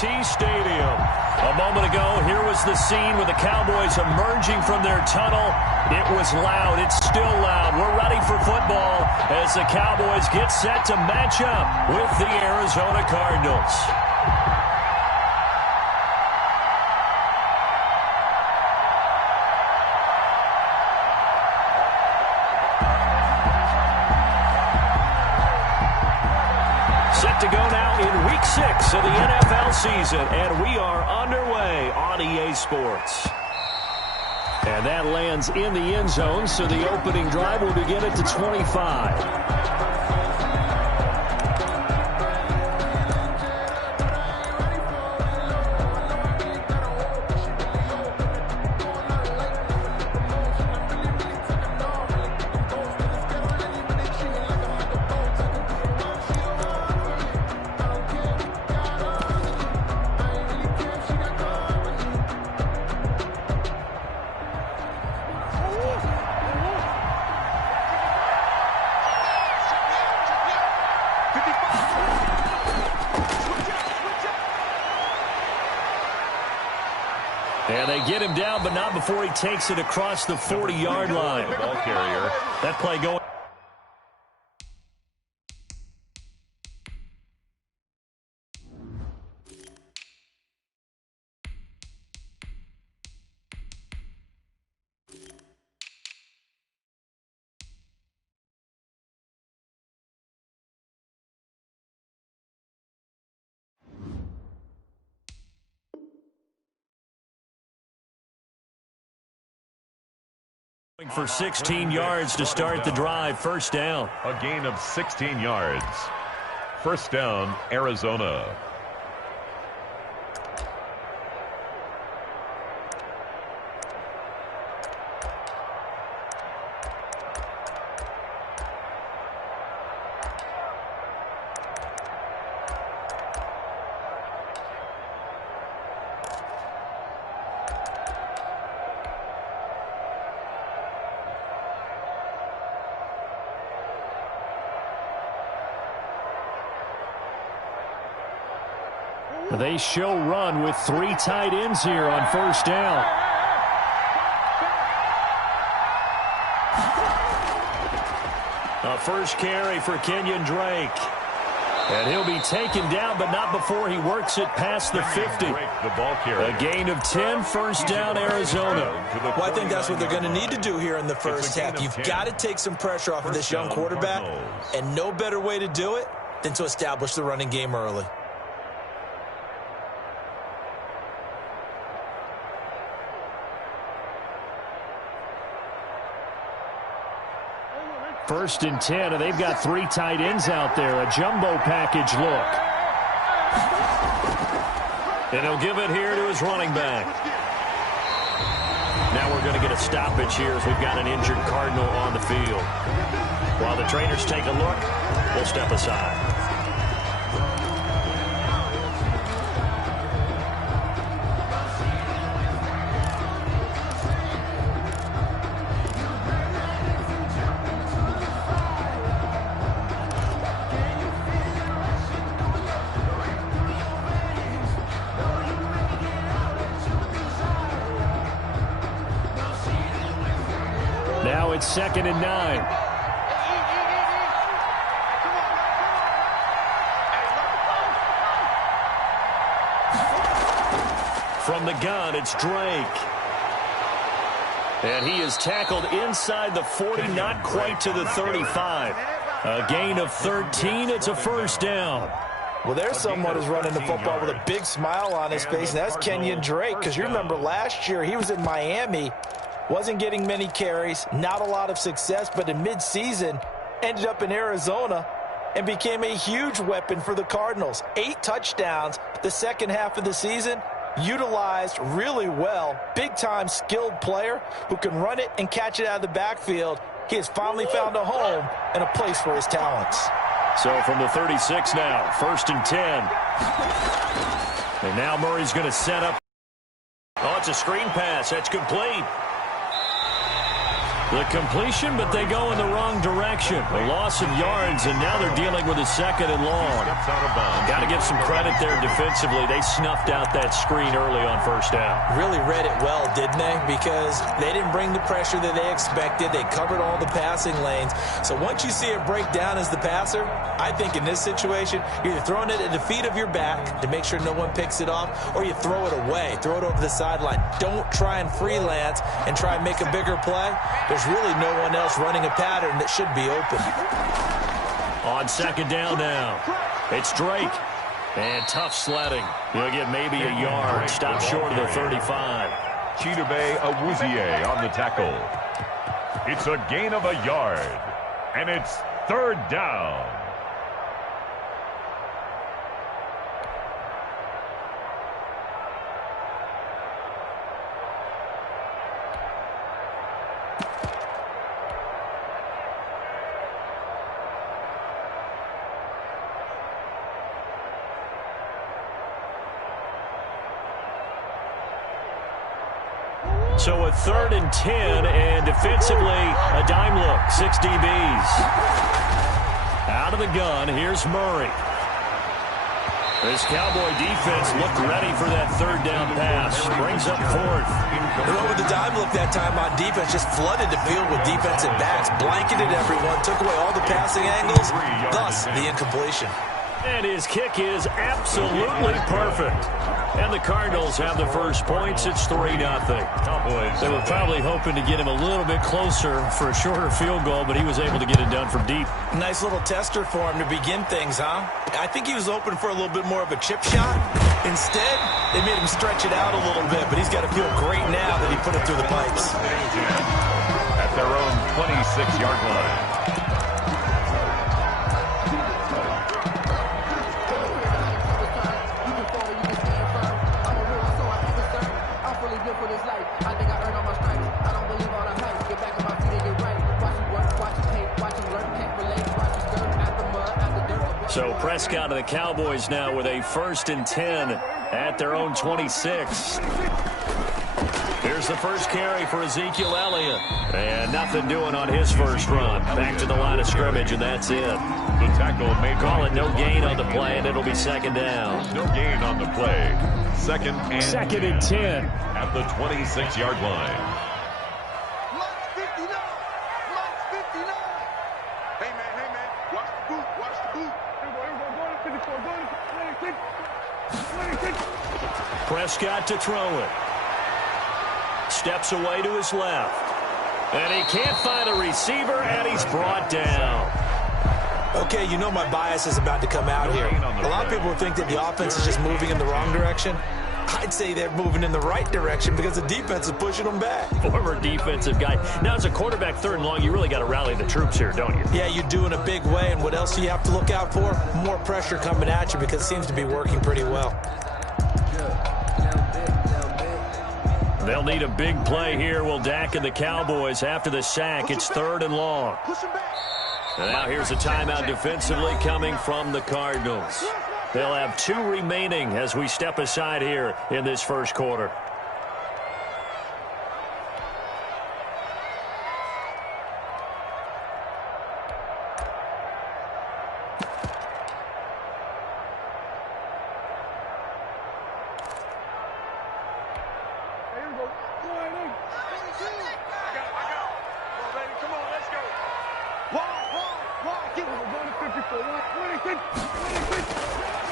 AT&T Stadium. A moment ago, here was the scene with the Cowboys emerging from their tunnel. It was loud. It's still loud. We're ready for football as the Cowboys get set to match up with the Arizona Cardinals. Set to go now in Week 6 of the NFL season, and we are underway on EA Sports. And that lands in the end zone, so the opening drive will begin at the 25. And they get him down, but not before he takes it across the 40-yard line. Ball carrier. That play going. For 16 yards to start the drive. First down. A gain of 16 yards. First down, Arizona. They show run with 3 tight ends here on first down. A first carry for Kenyon Drake. And he'll be taken down, but not before he works it past the 50. A gain of 10, first down, Arizona. Well, I think that's what they're going to need to do here in the first half. You've got to take some pressure off of this young quarterback, and no better way to do it than to establish the running game early. First and 10, and they've got 3 tight ends out there. A jumbo package look. And he'll give it here to his running back. Now we're going to get a stoppage here as we've got an injured Cardinal on the field. While the trainers take a look, we'll step aside. Now it's 2nd and 9. From the gun, it's Drake. And he is tackled inside the 40, not quite to the 35. A gain of 13, it's a first down. Well, there's someone who's running the football with a big smile on his face, and that's Kenyon Drake, because you remember last year he was in Miami. Wasn't getting many carries, not a lot of success, but in midseason ended up in Arizona and became a huge weapon for the Cardinals. 8 touchdowns the second half of the season, utilized really well. Big-time skilled player who can run it and catch it out of the backfield. He has finally found a home and a place for his talents. So from the 36 now, 1st and 10. And now Murray's going to set up. Oh, it's a screen pass. That's complete. The completion, but they go in the wrong direction. A loss of yards, and now they're dealing with a 2nd and long. Got to give some credit there defensively. They snuffed out that screen early on 1st down. Really read it well, didn't they? Because they didn't bring the pressure that they expected. They covered all the passing lanes. So once you see it break down as the passer, I think in this situation, you're either throwing it at the feet of your back to make sure no one picks it off, or you throw it away. Throw it over the sideline. Don't try and freelance and try and make a bigger play. There's really no one else running a pattern that should be open. On 2nd down now, it's Drake. And tough sledding. He'll get maybe a yard. Stop short of the 35. Chidobe Awuzie on the tackle. It's a gain of a yard. And it's 3rd down. So a 3rd and 10, and defensively, a dime look. 6 DBs. Out of the gun, here's Murray. This Cowboy defense looked ready for that 3rd down pass. Brings up 4th. They went with the dime look that time on defense. Just flooded the field with defensive backs. Blanketed everyone. Took away all the passing angles. Thus, the incompletion. And his kick is absolutely perfect. And the Cardinals have the first points. It's 3-0. They were probably hoping to get him a little bit closer for a shorter field goal, but he was able to get it done from deep. Nice little tester for him to begin things, huh? I think he was open for a little bit more of a chip shot. Instead, they made him stretch it out a little bit, but he's got to feel great now that he put it through the pipes. At their own 26-yard line. So Prescott and the Cowboys now with a 1st and 10 at their own 26. Here's the first carry for Ezekiel Elliott. And nothing doing on his first run. Back to the line of scrimmage, and that's it. The tackle may call it no gain on the play, and it'll be 2nd down. No gain on the play. 2nd and 10. At the 26-yard line. Prescott to throw it. Steps away to his left. And he can't find a receiver, and he's brought down. Okay, you know my bias is about to come out here. A lot of people think that the offense is just moving in the wrong direction. I'd say they're moving in the right direction because the defense is pushing them back. Former defensive guy. Now, as a quarterback 3rd and long, you really got to rally the troops here, don't you? Yeah, you do in a big way. And what else do you have to look out for? More pressure coming at you because it seems to be working pretty well. They'll need a big play here. Will Dak and the Cowboys after the sack. It's 3rd and long. And now here's a timeout defensively coming from the Cardinals. They'll have 2 remaining as we step aside here in this first quarter.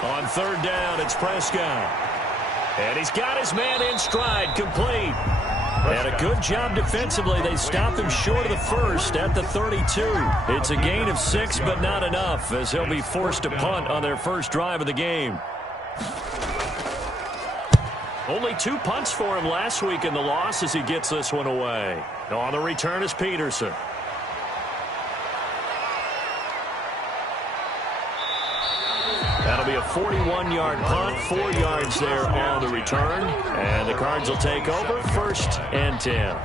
On 3rd down, it's Prescott. And he's got his man in stride, complete. And a good job defensively. They stopped him short of the 1st at the 32. It's a gain of 6, but not enough, as they'll be forced to punt on their first drive of the game. Only 2 punts for him last week in the loss as he gets this one away. On the return is Peterson. That'll be a 41-yard punt, 4 yards there on the return. And the Cards will take over, 1st and 10.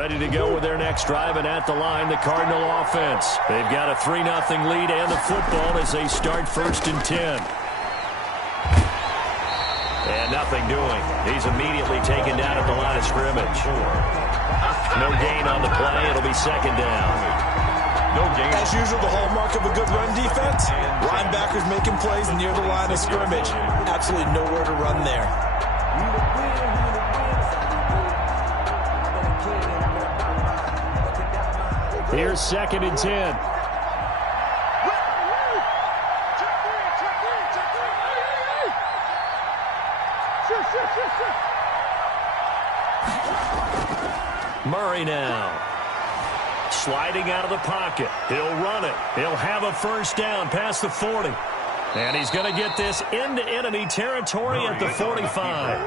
Ready to go with their next drive, and at the line, the Cardinal offense. They've got a 3-0 lead and the football as they start 1st and 10. And nothing doing. He's immediately taken down at the line of scrimmage. No gain on the play. It'll be 2nd down. No gain. As usual, the hallmark of a good run defense, linebackers making plays near the line of scrimmage. Absolutely nowhere to run there. Here's 2nd and 10. Murray now. Sliding out of the pocket. He'll run it. He'll have a 1st down past the 40. And he's going to get this into enemy territory at the 45.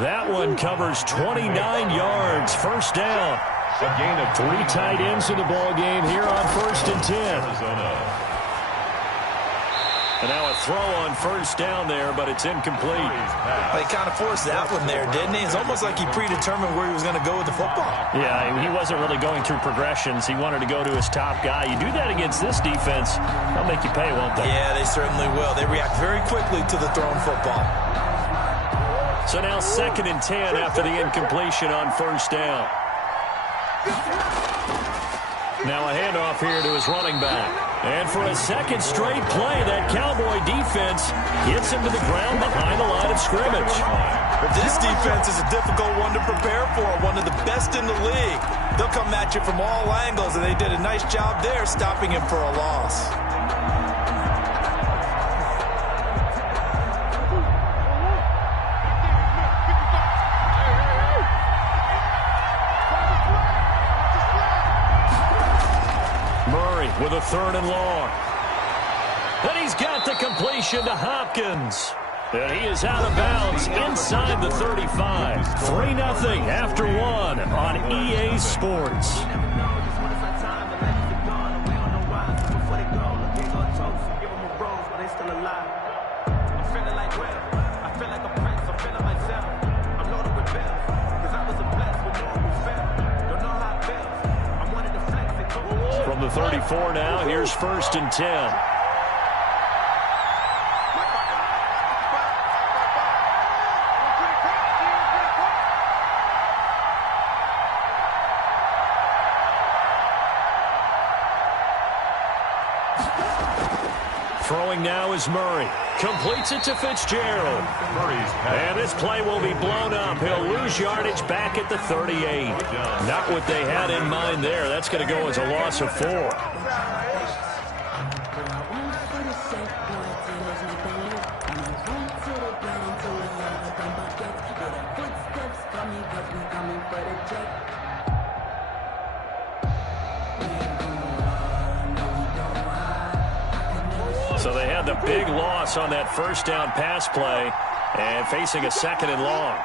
That one covers 29 yards. 1st down. A gain of 3 tight ends in the ball game here on 1st and 10. Arizona. And now a throw on 1st down there, but it's incomplete. He kind of forced that one there, didn't he? It's almost like he predetermined where he was going to go with the football. Yeah, he wasn't really going through progressions. He wanted to go to his top guy. You do that against this defense, they'll make you pay, won't they? Yeah, they certainly will. They react very quickly to the thrown football. So now 2nd and 10 after the incompletion on 1st down. Now a handoff here to his running back. And for a 2nd straight play, that Cowboy defense gets him to the ground behind the line of scrimmage. This defense is a difficult one to prepare for, one of the best in the league. They'll come at you from all angles, and they did a nice job there stopping him for a loss. With a 3rd and long. And he's got the completion to Hopkins. And he is out of bounds inside the 35. 3-0 after 1 on EA Sports. From the 34 now, here's 1st and 10. Throwing now is Murray. Completes it to Fitzgerald. And this play will be blown up. He'll lose yardage back at the 38. Not what they had in mind there. That's going to go as a loss of 4. So they had the big loss on that 1st down pass play and facing a 2nd and long.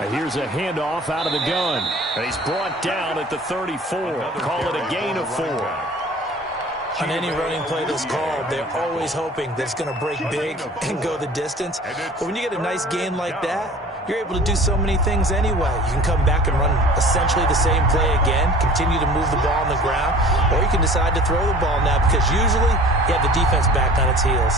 And here's a handoff out of the gun. And he's brought down at the 34. Call it a gain of 4. On any running play that's called, they're always hoping that it's going to break big and go the distance. But when you get a nice gain like that, you're able to do so many things anyway. You can come back and run essentially the same play again, continue to move the ball on the ground, or you can decide to throw the ball now because usually you have the defense back on its heels.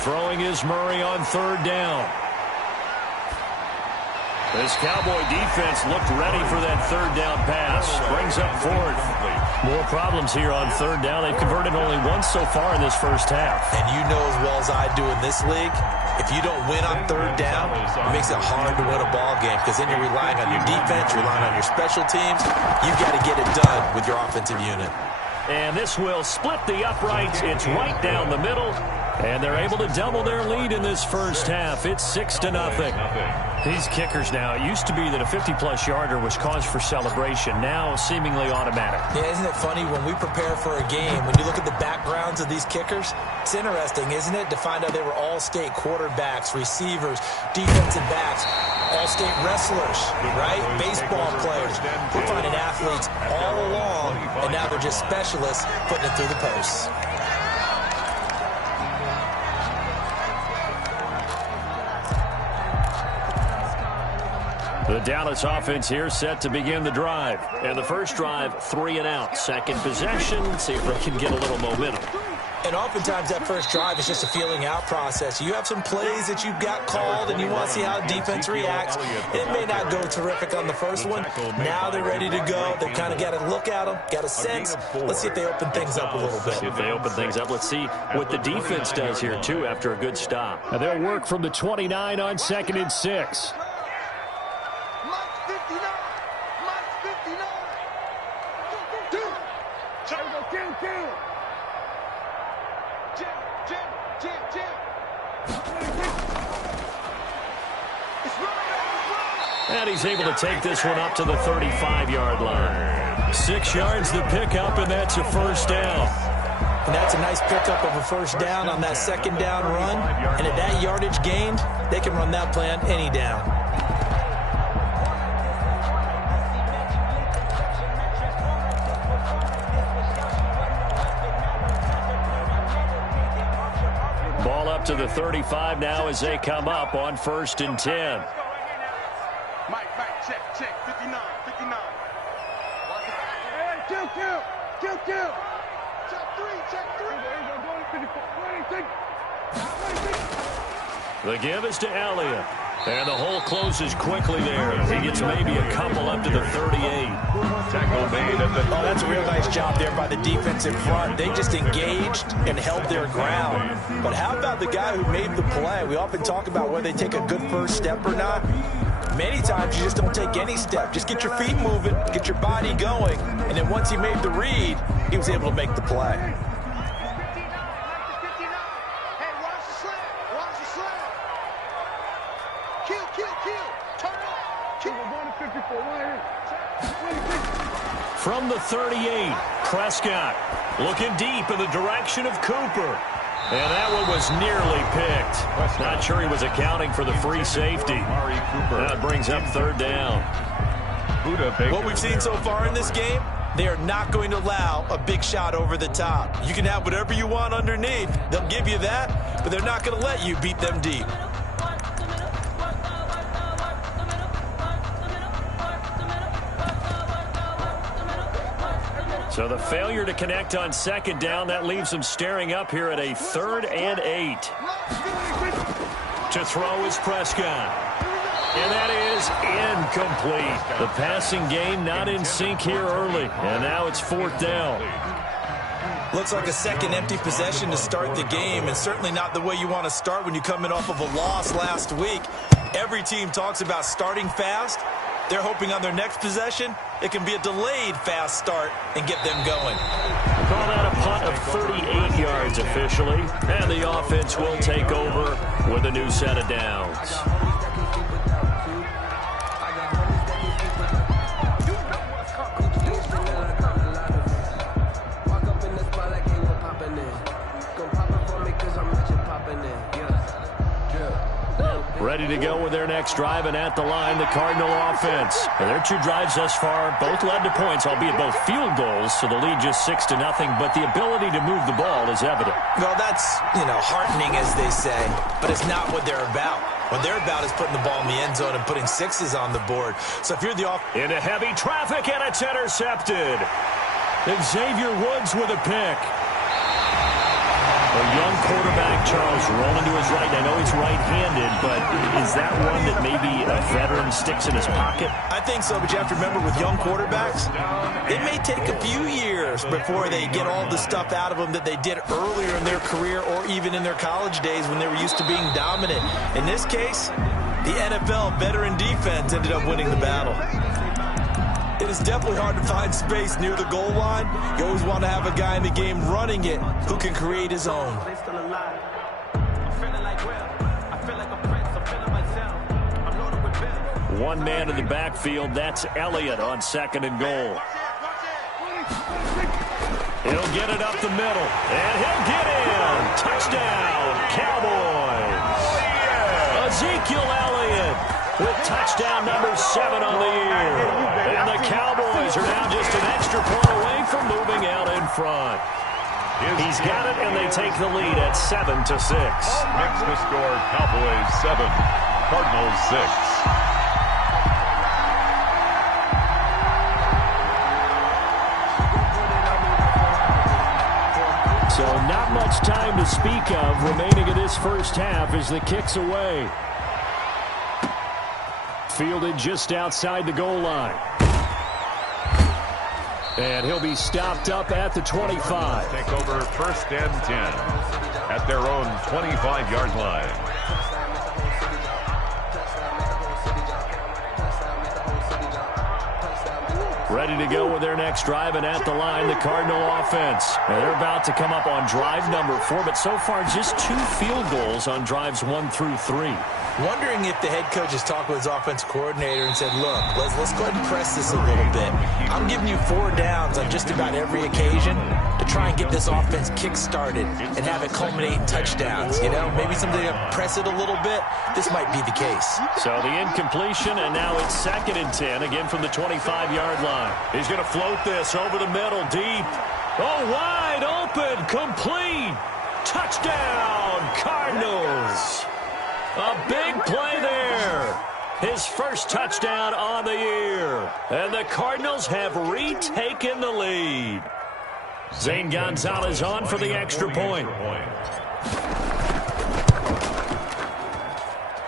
Throwing is Murray on 3rd down. This Cowboy defense looked ready for that 3rd down pass. Brings up 4th. More problems here on 3rd down. They've converted only once so far in this 1st half. And you know as well as I do in this league, if you don't win on 3rd down, it makes it hard to win a ball game because then you're relying on your defense, you're relying on your special teams. You've got to get it done with your offensive unit. And this will split the uprights. It's right down the middle. And they're able to double their lead in this first half. It's 6-0. These kickers now, it used to be that a 50-plus yarder was cause for celebration. Now seemingly automatic. Yeah, isn't it funny when we prepare for a game, when you look at the backgrounds of these kickers, it's interesting, isn't it, to find out they were all-state quarterbacks, receivers, defensive backs, all-state wrestlers, right? Baseball players. We're finding athletes all along, and now they're just specialists putting it through the posts. The Dallas offense here set to begin the drive. And the first drive, 3 and out. Second possession, see if they can get a little momentum. And oftentimes that first drive is just a feeling out process. You have some plays that you've got called and you want to see how defense reacts. It may not go terrific on the first one. Now they're ready to go. They kind of got to look at them, got a sense. Let's see if they open things up a little bit. See if they open things up. Let's see what the defense does here, too, after a good stop. Now they'll work from the 29 on 2nd and 6. And he's able to take this one up to the 35-yard line. 6 yards the pickup, and that's a first down. And that's a nice pickup of a first down on that second down run. And at that yardage gained, they can run that play on any down. Ball up to the 35 now as they come up on 1st and 10. Mike, check, 59. Kill. Check 3. The give is to Elliott. And the hole closes quickly there. He gets maybe a couple up to the 38. Tackle made at the... Oh, that's a real nice job there by the defense in front. They just engaged and held their ground. But how about the guy who made the play? We often talk about whether they take a good first step or not. Many times you just don't take any step. Just get your feet moving, get your body going, and then once he made the read, he was able to make the play. Hey, watch the slant. Kill. Turn it up. Kill. 54 right here. From the 38, Prescott looking deep in the direction of Cooper. And that one was nearly picked. Not sure he was accounting for the free safety. That brings up 3rd down. What we've seen so far in this game, they are not going to allow a big shot over the top. You can have whatever you want underneath. They'll give you that, but they're not going to let you beat them deep. So the failure to connect on 2nd down, that leaves them staring up here at a 3rd and 8. To throw is Prescott. And that is incomplete. The passing game not in sync here early. And now it's 4th down. Looks like a second empty possession to start the game, and certainly not the way you want to start when you come in off of a loss last week. Every team talks about starting fast. They're hoping on their next possession, it can be a delayed fast start and get them going. Call that a punt of 38 yards officially. And the offense will take over with a new set of downs. Ready to go with their next drive, and at the line, the Cardinal offense. And their 2 drives thus far both led to points, albeit both field goals, so the lead just 6-0, but the ability to move the ball is evident. Well, that's, heartening, as they say, but it's not what they're about. What they're about is putting the ball in the end zone and putting 6s on the board. So if you're the into heavy traffic, and it's intercepted. Xavier Woods with a pick. A young quarterback, Charles, rolling to his right. I know he's right-handed, but is that one that maybe a veteran sticks in his pocket? I think so, but you have to remember with young quarterbacks, it may take a few years before they get all the stuff out of them that they did earlier in their career or even in their college days when they were used to being dominant. In this case, the NFL veteran defense ended up winning the battle. It is definitely hard to find space near the goal line. You always want to have a guy in the game running it who can create his own. One man in the backfield, that's Elliott on 2nd and goal. He'll get it up the middle, and he'll get in. Touchdown, Cowboys. Ezekiel Elliott with touchdown number 7 on the year. And the Cowboys are now just an extra point away from moving out in front. He's got it, and they take the lead at 7-6. Next to score, Cowboys 7, Cardinals 6. So not much time to speak of remaining in this first half as the kick's away. Fielded just outside the goal line. And he'll be stopped up at the 25. Take over 1st and 10 at their own 25-yard line. Ready to go with their next drive, and at the line, the Cardinal offense. And they're about to come up on drive number 4, but so far just 2 field goals on drives 1 through 3. Wondering if the head coach has talked with his offensive coordinator and said, look, let's go ahead and press this a little bit. I'm giving you 4 downs on just about every occasion to try and get this offense kick-started and have it culminate in touchdowns. You know, maybe something to press it a little bit. This might be the case. So the incompletion, and now it's 2nd and 10, again from the 25-yard line. He's going to float this over the middle, deep. Oh, wide open, complete. Touchdown, Cardinals. A big play there. His first touchdown on the year. And the Cardinals have retaken the lead. Zane Gonzalez on for the extra point.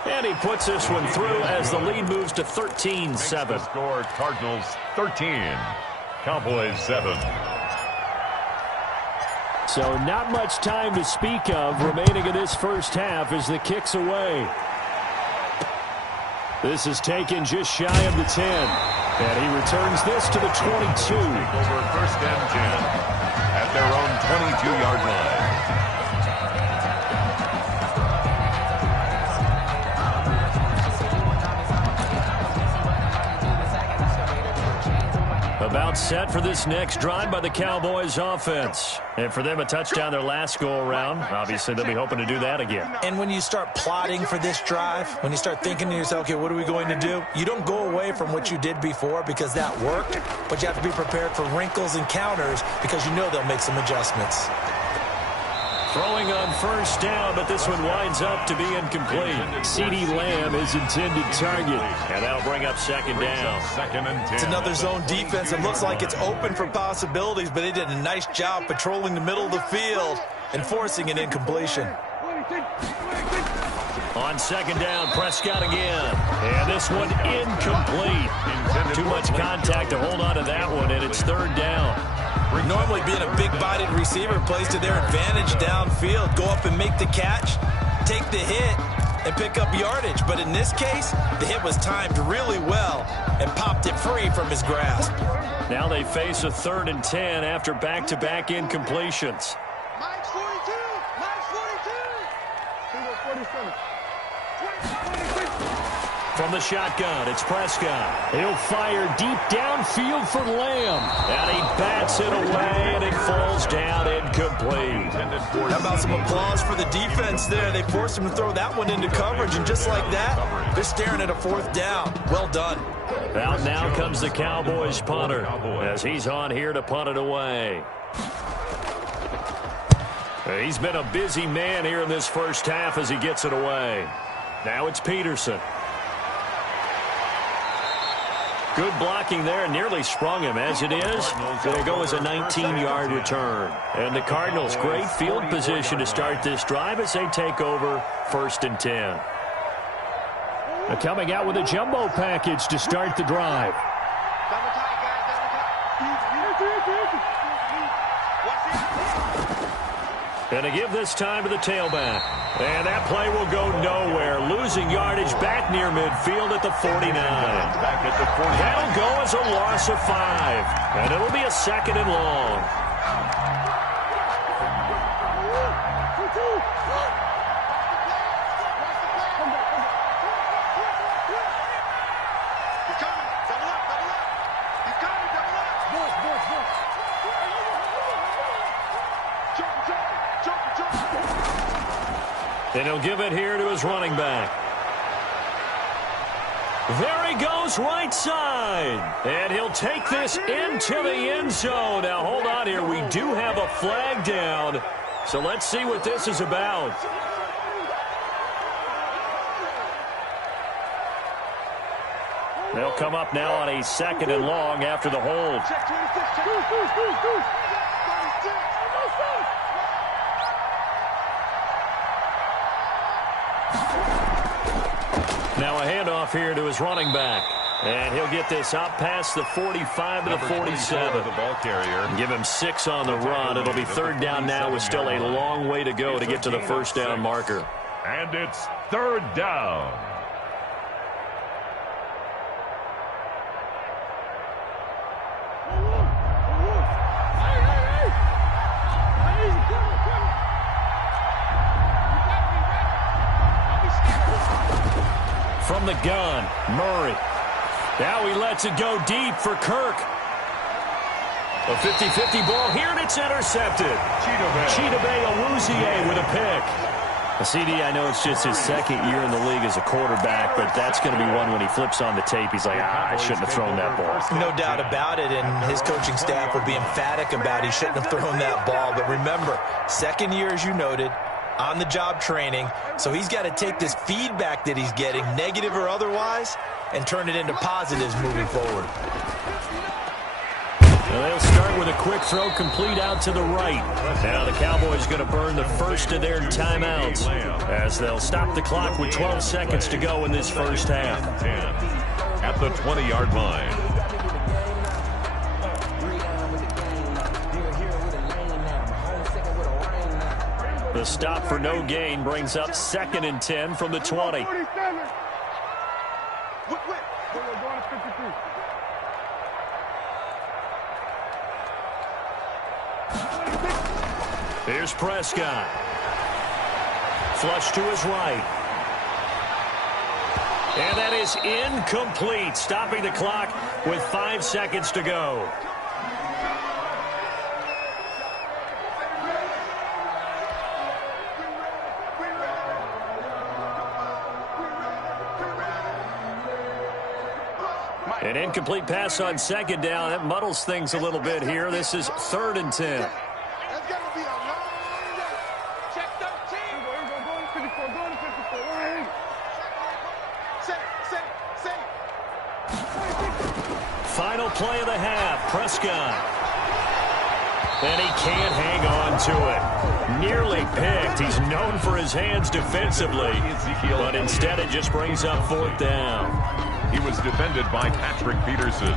And he puts this one through as the lead moves to 13-7. Score Cardinals 13, Cowboys 7. So not much time to speak of remaining in this first half as the kick's away. This is taken just shy of the 10. And he returns this to the 22. Over 1st and 10 at their own 22-yard line. About set for this next drive by the Cowboys offense. And for them, a touchdown their last go-around. Obviously, they'll be hoping to do that again. And when you start plotting for this drive, when you start thinking to yourself, okay, what are we going to do? You don't go away from what you did before because that worked, but you have to be prepared for wrinkles and counters because you know they'll make some adjustments. Throwing on 1st down, but this one winds up to be incomplete. CeeDee Lamb is intended target, and that'll bring up 2nd down. 2nd and 10. It's another zone defense. It looks like it's open for possibilities, but they did a nice job patrolling the middle of the field and forcing an incompletion. On 2nd down, Prescott again. And this one incomplete. Too much contact to hold on to that one, and it's 3rd down. Normally being a big-bodied receiver plays to their advantage downfield. Go up and make the catch, take the hit, and pick up yardage. But in this case, the hit was timed really well and popped it free from his grasp. Now they face a 3rd and 10 after back-to-back incompletions. Mike's 42. Mike's 42. 47. From the shotgun, it's Prescott. He'll fire deep downfield for Lamb. And he bats it away, and it falls down incomplete. How about some applause for the defense there? They forced him to throw that one into coverage, and just like that, they're staring at a 4th down. Well done. Out now comes the Cowboys punter as he's on here to punt it away. He's been a busy man here in this first half as he gets it away. Now it's Peterson. Good blocking there, and nearly sprung him. As it is, there goes a 19-yard return. And the Cardinals, great field position to start this drive as they take over 1st and 10. They're coming out with a jumbo package to start the drive. And to give this time to the tailback. And that play will go nowhere. Losing yardage back near midfield at the 49. Back at the 49. That'll go as a loss of 5. And it'll be a 2nd and long. Then he'll give it here to his running back. There he goes, right side. And he'll take this into the end zone. Now, hold on here. We do have a flag down. So let's see what this is about. They'll come up now on a 2nd and long after the hold. Now a handoff here to his running back. And he'll get this out past the 45 to the 47. The ball carrier. Give him 6 on the run. It'll be 3rd down now with still a long way to go to get to the 1st down marker. And it's 3rd down. From the gun, Murray. Now he lets it go deep for Kirk. A 50-50 ball here, and it's intercepted. Chidobe Awuzie with a pick. CD, I know it's just his 2nd year in the league as a quarterback, but that's going to be one when he flips on the tape. He's like, I shouldn't have thrown that ball. No doubt about it, and his coaching staff will be emphatic about he shouldn't have thrown that ball. But remember, 2nd year, as you noted, on-the-job training, so he's got to take this feedback that he's getting, negative or otherwise, and turn it into positives moving forward. Well, they'll start with a quick throw complete out to the right. Now the Cowboys going to burn the first of their timeouts as they'll stop the clock with 12 seconds to go in this first half. At the 20-yard line. The stop for no gain brings up 2nd and 10 from the 20. Here's Prescott. Flush to his right. And that is incomplete, stopping the clock with 5 seconds to go. An incomplete pass on 2nd down. That muddles things a little bit here. This is 3rd and 10. That's got to be a long day. Check 13. Go to 54. Go to 54. Right. Set. Final play of the half. Prescott. And he can't hang on to it. Nearly picked. He's known for his hands defensively. But instead it just brings up 4th down. He was defended by Patrick Peterson.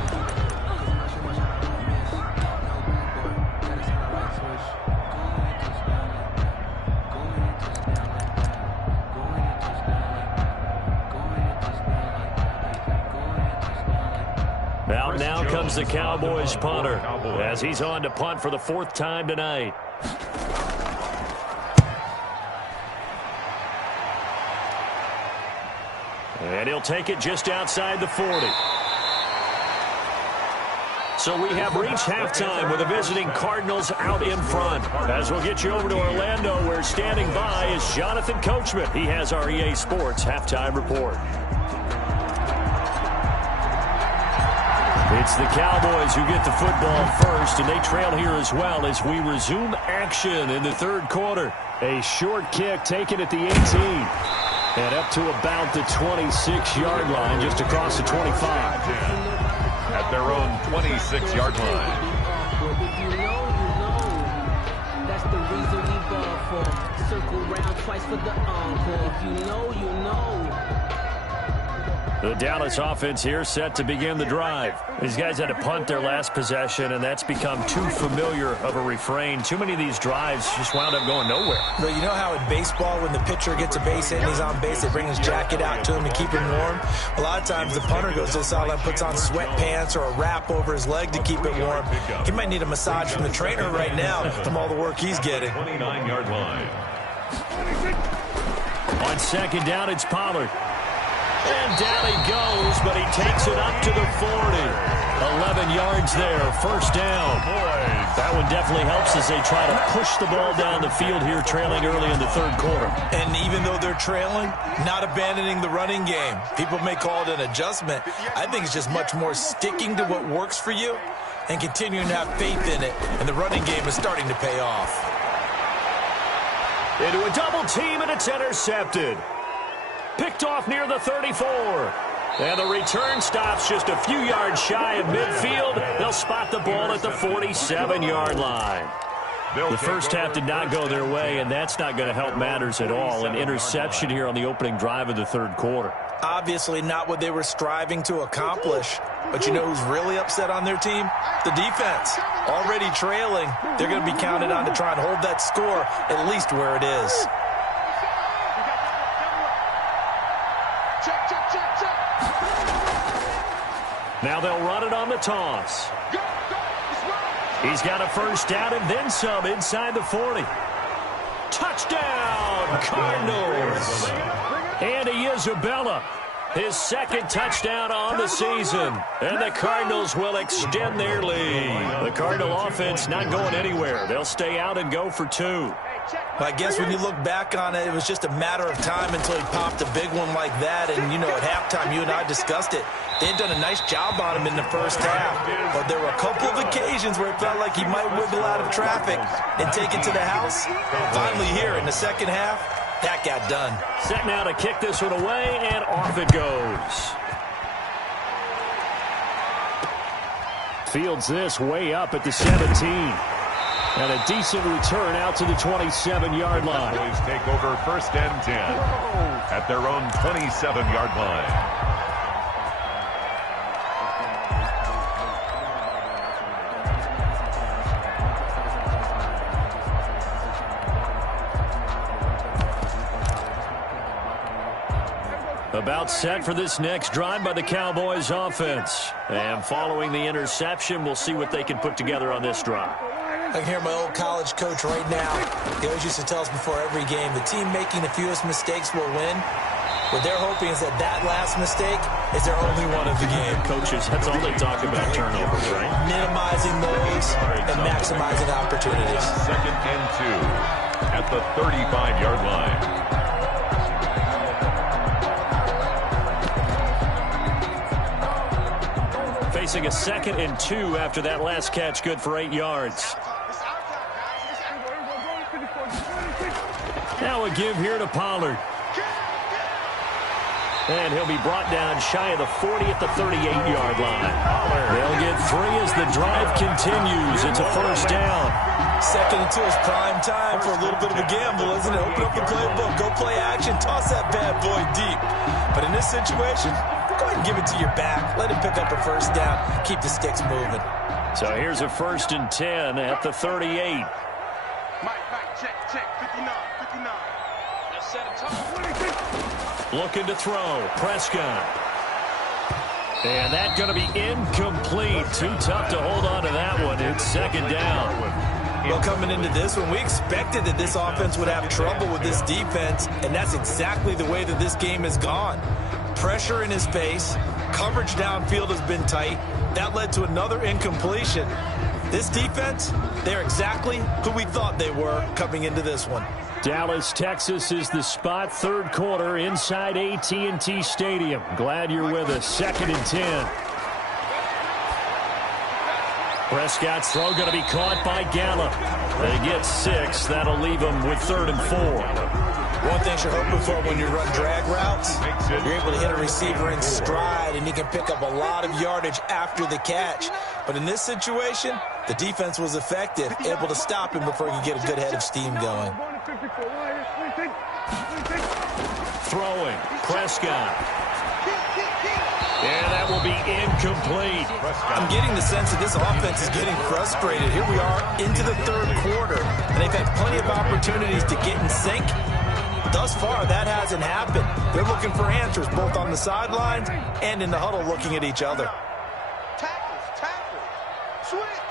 Out now comes the Cowboys punter as he's on to punt for the 4th time tonight. And he'll take it just outside the 40. So we have reached halftime with the visiting Cardinals out in front. As we'll get you over to Orlando, where standing by is Jonathan Coachman. He has our EA Sports halftime report. It's the Cowboys who get the football first, and they trail here as well as we resume action in the 3rd quarter. A short kick taken at the 18. And up to about the 26-yard line, just across the 25. At their own 26-yard line. If you know, that's the reason we ball for. Circle round twice for the encore. If you know, you know. The Dallas offense here set to begin the drive. These guys had to punt their last possession, and that's become too familiar of a refrain. Too many of these drives just wound up going nowhere. But you know how in baseball, when the pitcher gets a base hit and he's on base, they bring his jacket out to him to keep him warm? A lot of times the punter goes to the sideline, puts on sweatpants or a wrap over his leg to keep it warm. He might need a massage from the trainer right now from all the work he's getting. 29-yard line. On 2nd down, it's Pollard. And down he goes, but he takes it up to the 40. 11 yards there, first down. That one definitely helps as they try to push the ball down the field here, trailing early in the third quarter. And even though they're trailing, not abandoning the running game. People may call it an adjustment. I think it's just much more sticking to what works for you and continuing to have faith in it. And the running game is starting to pay off. Into a double team, and it's intercepted. Picked off near the 34. And the return stops just a few yards shy of midfield. They'll spot the ball at the 47-yard line. The first half did not go their way, and that's not going to help matters at all. An interception here on the opening drive of the third quarter. Obviously not what they were striving to accomplish. But you know who's really upset on their team? The defense. Already trailing. They're going to be counted on to try and hold that score at least where it is. Now they'll run it on the toss. He's got a first down and then some inside the 40. Touchdown, Cardinals. Andy Isabella, his second touchdown on the season. And the Cardinals will extend their lead. The Cardinal offense not going anywhere. They'll stay out and go for two. I guess when you look back on it, it was just a matter of time until he popped a big one like that. And, you know, at halftime, you and I discussed it. They had done a nice job on him in the first half. But there were a couple of occasions where it felt like he might wiggle out of traffic and take it to the house. Finally here in the second half, that got done. Set now to kick this one away, and off it goes. Fields this way up at the 17. And a decent return out to the 27-yard line. Cowboys take over first and 10 at their own 27-yard line. About set for this next drive by the Cowboys offense. And following the interception, we'll see what they can put together on this drive. I can hear my old college coach right now. He always used to tell us before every game, the team making the fewest mistakes will win. What they're hoping is that that last mistake is their only one of the game. Coaches, that's all they talk about, turnovers, right? Minimizing those and maximizing opportunities. Second and 2 at the 35-yard line. Facing a second and 2 after that last catch, good for 8 yards. Now a give here to Pollard. And he'll be brought down shy of the 40 at the 38-yard line. They'll get 3 as the drive continues. It's a first down. Second and 2 is prime time for a little bit of a gamble, isn't it? Open up the playbook, go play action, toss that bad boy deep. But in this situation, go ahead and give it to your back. Let him pick up a first down. Keep the sticks moving. So here's a first and 10 at the 38. Check, 59. Let's set a tone. Looking to throw. Prescott. And that's going to be incomplete. Too tough to hold on to that one. It's second down. Well, coming into this one, we expected that this offense would have trouble with this defense, and that's exactly the way that this game has gone. Pressure in his face. Coverage downfield has been tight. That led to another incompletion. This defense, they're exactly who we thought they were coming into this one. Dallas, Texas is the spot. Third quarter inside AT&T Stadium. Glad you're with us. Second and 10. Prescott's throw going to be caught by Gallup. They get 6. That'll leave them with third and 4. One thing you're hoping for when you run drag routes, you're able to hit a receiver in stride, and he can pick up a lot of yardage after the catch. But in this situation, the defense was effective, able to stop him before he could get a good head of steam going. Throwing, Prescott. And that will be incomplete. I'm getting the sense that this offense is getting frustrated. Here we are into the third quarter, and they've had plenty of opportunities to get in sync. Thus far, that hasn't happened. They're looking for answers both on the sidelines and in the huddle looking at each other. Tackles. Switch.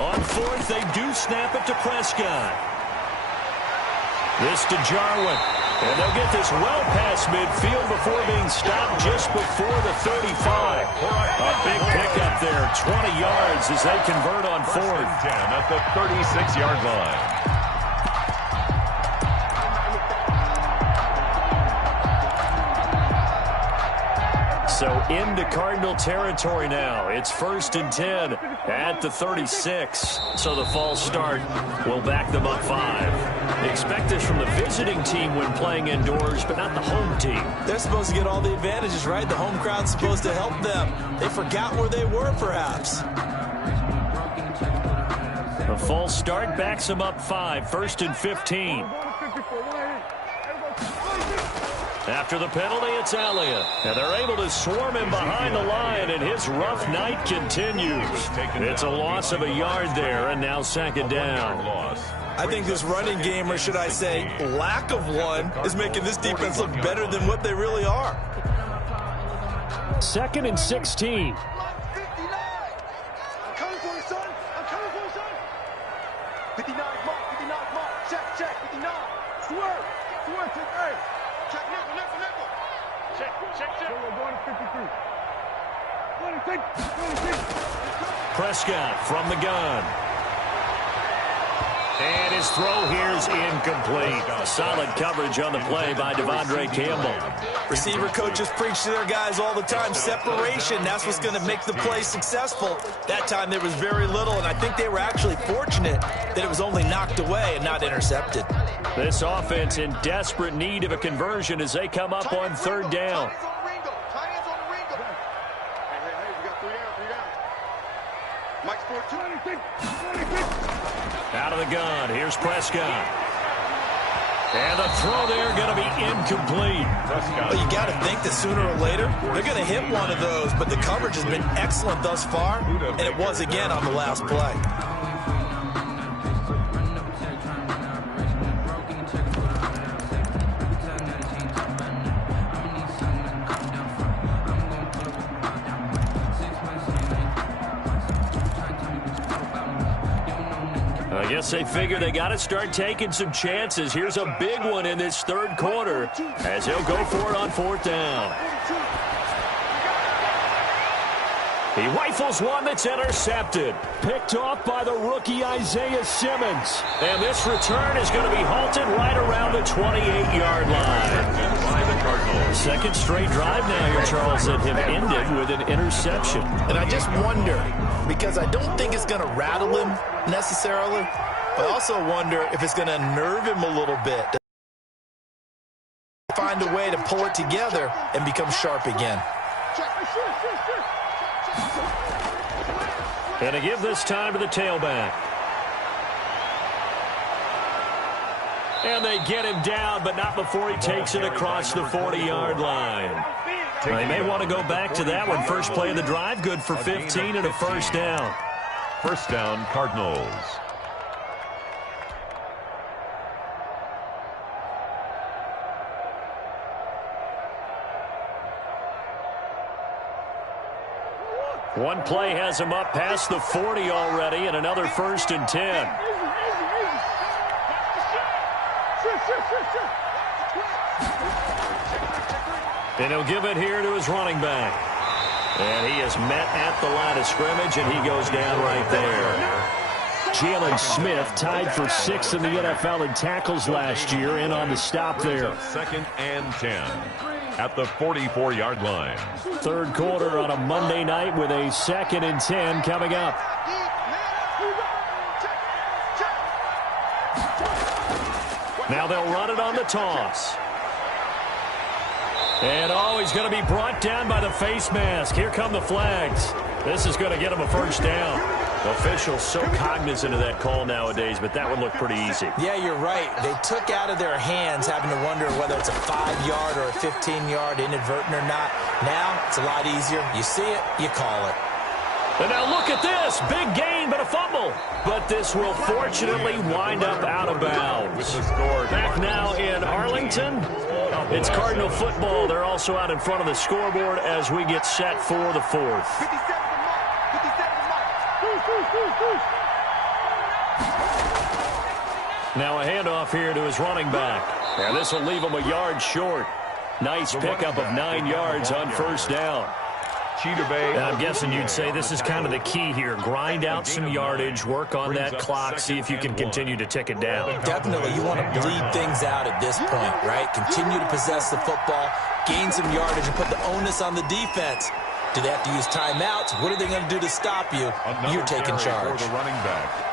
On fourth, they do snap it to Prescott. This to Jarwin. And they'll get this well past midfield before being stopped just before the 35. A big pickup there, 20 yards as they convert on fourth. 10 at the 36-yard line. So into Cardinal territory now. It's 1st and 10 at the 36. So the false start will back them up 5. Expect this from the visiting team when playing indoors, but not the home team. They're supposed to get all the advantages, right? The home crowd's supposed to help them. They forgot where they were, perhaps. The false start backs them up 5. 1st and 15. After the penalty, it's Elliott. And they're able to swarm him behind the line, and his rough night continues. It's a loss of a yard there, and now 2nd down. I think this running game, or should I say lack of one, is making this defense look better than what they really are. 2nd and 16. I'm coming for you, son. I'm coming for you, son. 59 mark, 59 mark. Check, 59. Swerve, to hey. Check, nickel. Check. We're going to 53. 26. Prescott from the gun. And his throw here's incomplete. Solid coverage on the play by Devondre Campbell. Receiver coaches preach to their guys all the time. Separation, that's what's going to make the play successful. That time there was very little, and I think they were actually fortunate that it was only knocked away and not intercepted. This offense in desperate need of a conversion as they come up on 3rd down. Hands on the Ringo. Hey, we got 3 down. Mike's for 26. Out of the gun, here's Prescott. And the throw there going to be incomplete. Well, you got to think that sooner or later they're going to hit one of those, but the coverage has been excellent thus far, and it was again on the last play. I guess they figure they got to start taking some chances. Here's a big one in this 3rd quarter as he'll go for it on 4th down. He rifles one that's intercepted. Picked off by the rookie Isaiah Simmons. And this return is going to be halted right around the 28-yard line. 2nd straight drive now here, Charles, that have ended with an interception. And I just wonder, because I don't think it's going to rattle him necessarily, but I also wonder if it's going to nerve him a little bit. Find a way to pull it together and become sharp again. And to give this time to the tailback. And they get him down, but not before he takes it across the 40-yard line. They may want to go back to that one. First play of the drive, good for 15 and a 1st down. 1st down, Cardinals. One play has him up past the 40 already, and another 1st and 10. And he'll give it here to his running back. And he is met at the line of scrimmage, and he goes down right there. Jalen Smith tied for 6th in the NFL in tackles last year, in on the stop there. 2nd and 10 at the 44-yard line. 3rd quarter on a Monday night with a 2nd and 10 coming up. Now they'll run it on the toss. And he's going to be brought down by the face mask. Here come the flags. This is going to get him a 1st down. Officials so cognizant of that call nowadays, but that one looked pretty easy. Yeah, you're right. They took out of their hands having to wonder whether it's a 5-yard or a 15-yard inadvertent or not. Now it's a lot easier. You see it, you call it. And now look at this. Big gain, but a fumble. But this will fortunately wind up out of bounds. Back now in Arlington. It's Cardinal football. They're also out in front of the scoreboard as we get set for the 4th. 57 to Mike. Now a handoff here to his running back. And this will leave him a yard short. Nice pickup of 9 yards on first down. And I'm guessing you'd say this is kind of the key here. Grind out some yardage, work on that clock, see if you can continue to tick it down. Definitely, you want to bleed things out at this point, right? Continue to possess the football, gain some yardage, and put the onus on the defense. Do they have to use timeouts? What are they going to do to stop you? You're taking charge.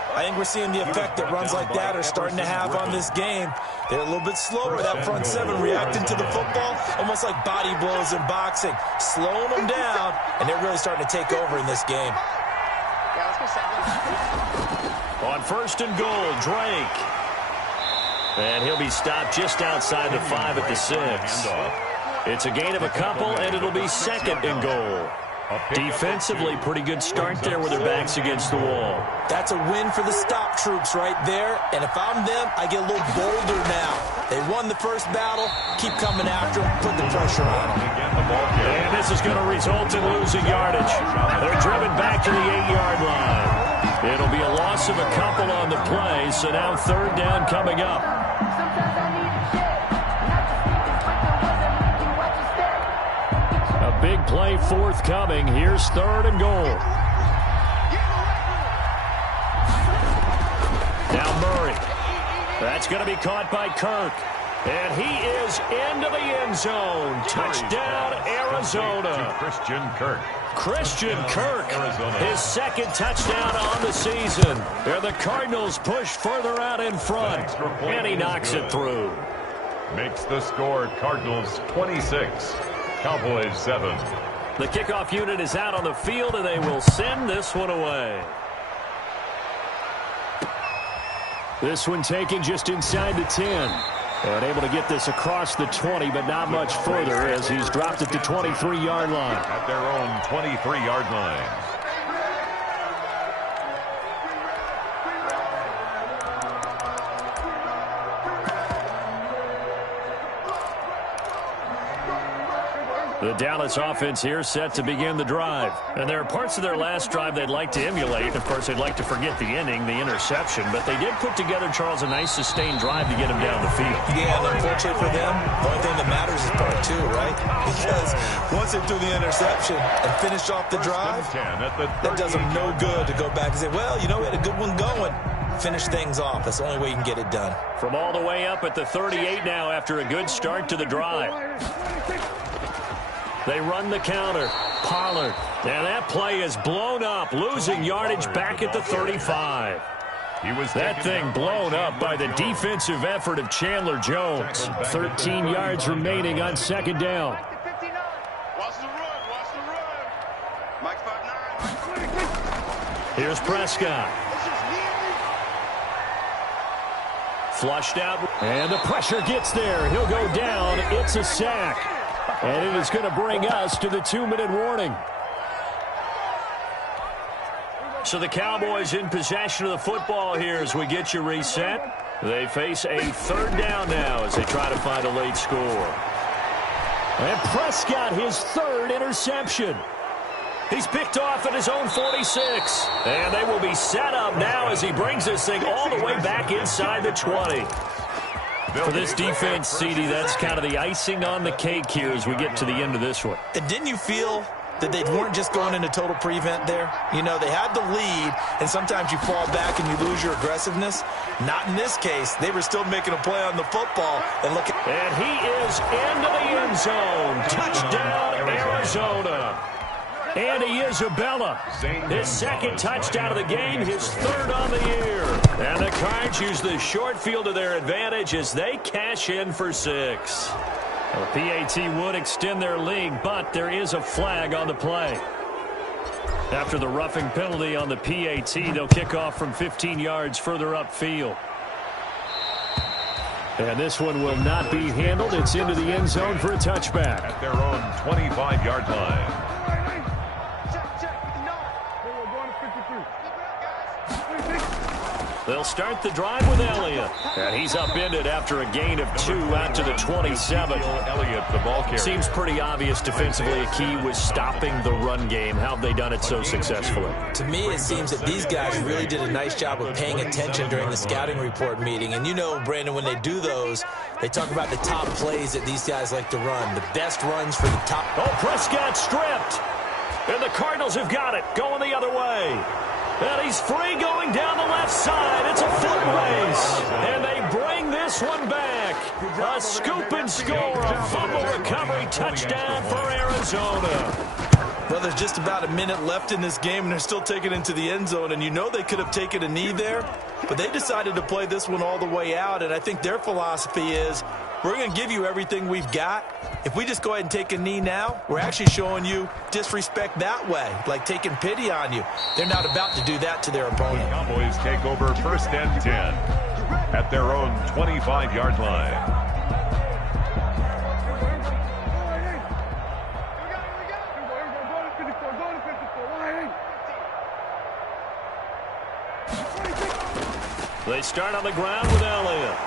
I think we're seeing the effect that runs like that are starting to have on this game. They're a little bit slower, that front seven, reacting to the football, almost like body blows in boxing, slowing them down, and they're really starting to take over in this game. On first and goal, Drake. And he'll be stopped just outside the 5 at the 6. It's a gain of a couple, and it'll be second and goal. Defensively, pretty good start there with their backs against the wall. That's a win for the stop troops right there. And if I'm them, I get a little bolder now. They won the first battle. Keep coming after them. Put the pressure on them. And this is going to result in losing yardage. They're driven back to the 8-yard line. It'll be a loss of a couple on the play, so now third down coming up. Big play forthcoming. Here's third and goal. Now Murray. That's going to be caught by Kirk. And he is into the end zone. Touchdown, Arizona. Christian Kirk. Christian Kirk, his second touchdown on the season. And the Cardinals push further out in front. And he knocks it through. Makes the score Cardinals 26. Cowboys 7. The kickoff unit is out on the field, and they will send this one away. This one taken just inside the 10. And able to get this across the 20, but not much further as he's dropped it to 23-yard line. At their own 23-yard line. The Dallas offense here set to begin the drive. And there are parts of their last drive they'd like to emulate. Of course, they'd like to forget the inning, the interception. But they did put together, Charles, a nice sustained drive to get him down the field. Yeah, and unfortunately for them, the only thing that matters is part 2, right? Because once they do the interception and finish off the drive, that does them no good to go back and say, well, you know, we had a good one going. Finish things off. That's the only way you can get it done. From all the way up at the 38 now after a good start to the drive. They run the counter. Pollard. And that play is blown up, losing yardage back at the 35. That thing blown up by the defensive effort of Chandler Jones. 13 yards remaining on second down. Watch the run. Watch the run. Mike 5'9". Here's Prescott. Flushed out. And the pressure gets there. He'll go down. It's a sack. And it is going to bring us to the 2-minute warning. So the Cowboys in possession of the football here as we get you reset. They face a third down now as they try to find a late score. And Prescott, his third interception. He's picked off at his own 46. And they will be set up now as he brings this thing all the way back inside the 20. For this defense, CD, that's kind of the icing on the cake here as we get to the end of this one. And didn't you feel that they weren't just going into total prevent there? You know, they had the lead, and sometimes you fall back and you lose your aggressiveness. Not in this case. They were still making a play on the football. And look at, and he is into the end zone. Touchdown, Arizona. Andy Isabella, his second touchdown of the game, his third on the year. And the Cards use the short field to their advantage as they cash in for 6. The PAT would extend their lead, but there is a flag on the play. After the roughing penalty on the PAT, they'll kick off from 15 yards further upfield. And this one will not be handled. It's into the end zone for a touchback. At their own 25-yard line. They'll start the drive with Elliott. And he's upended after a gain of 2 out to the 27. Elliott, the ball carrier. Seems pretty obvious defensively. A key was stopping the run game. How have they done it so successfully? To me, it seems that these guys really did a nice job of paying attention during the scouting report meeting. And you know, Brandon, when they do those, they talk about the top plays that these guys like to run. The best runs for the top. Oh, Prescott stripped. And the Cardinals have got it. Going the other way. And he's free going down the left side. It's a foot race. And they bring this one back. A scoop and score. A fumble recovery touchdown for Arizona. Well, there's just about a minute left in this game, and they're still taking it into the end zone. And you know they could have taken a knee there, but they decided to play this one all the way out. And I think their philosophy is, we're going to give you everything we've got. If we just go ahead and take a knee now, we're actually showing you disrespect that way, like taking pity on you. They're not about to do that to their opponent. Cowboys take over 1st and 10 at their own 25-yard line. They start on the ground with Elliott.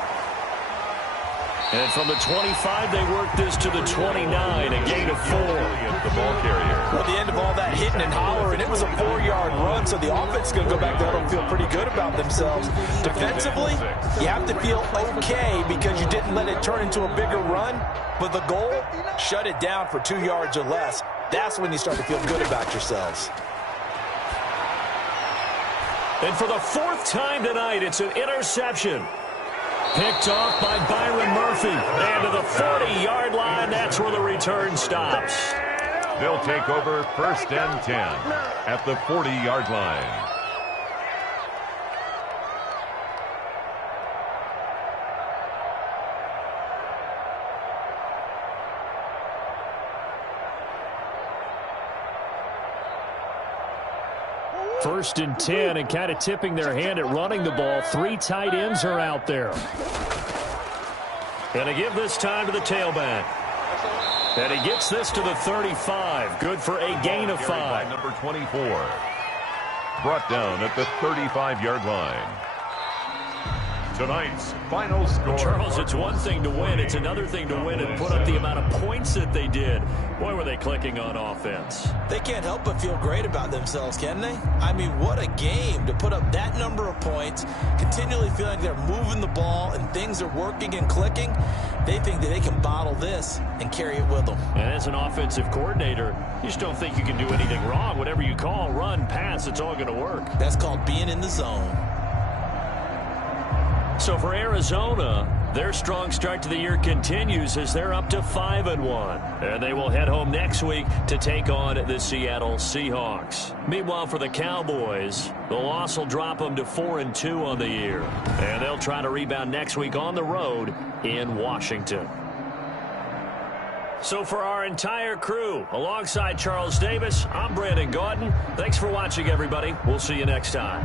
And from the 25, they work this to the 29, a gain of 4. Elliott, the ball carrier. Well, the end of all that hitting and hollering, it was a 4-yard run, so the offense is going to go back there and feel pretty good about themselves. Defensively, you have to feel okay because you didn't let it turn into a bigger run, but the goal, shut it down for 2 yards or less. That's when you start to feel good about yourselves. And for the 4th time tonight, it's an interception. Picked off by Byron Murphy. And to the 40-yard line, that's where the return stops. They'll take over 1st and 10 at the 40-yard line. First and 10, and kind of tipping their hand at running the ball. 3 tight ends are out there. And to give this time to the tailback. And he gets this to the 35. Good for a gain of 5. Number 24. Brought down at the 35-yard line. Tonight's final score. Charles, it's one thing to win. It's another thing to win and put up the amount of points that they did. Boy, were they clicking on offense. They can't help but feel great about themselves, can they? I mean, what a game to put up that number of points, continually feeling like they're moving the ball and things are working and clicking. They think that they can bottle this and carry it with them. And as an offensive coordinator, you just don't think you can do anything wrong. Whatever you call, run, pass, it's all going to work. That's called being in the zone. So for Arizona, their strong start to the year continues as they're up to 5-1. And they will head home next week to take on the Seattle Seahawks. Meanwhile, for the Cowboys, the loss will drop them to 4-2 on the year. And they'll try to rebound next week on the road in Washington. So for our entire crew, alongside Charles Davis, I'm Brandon Gautin. Thanks for watching, everybody. We'll see you next time.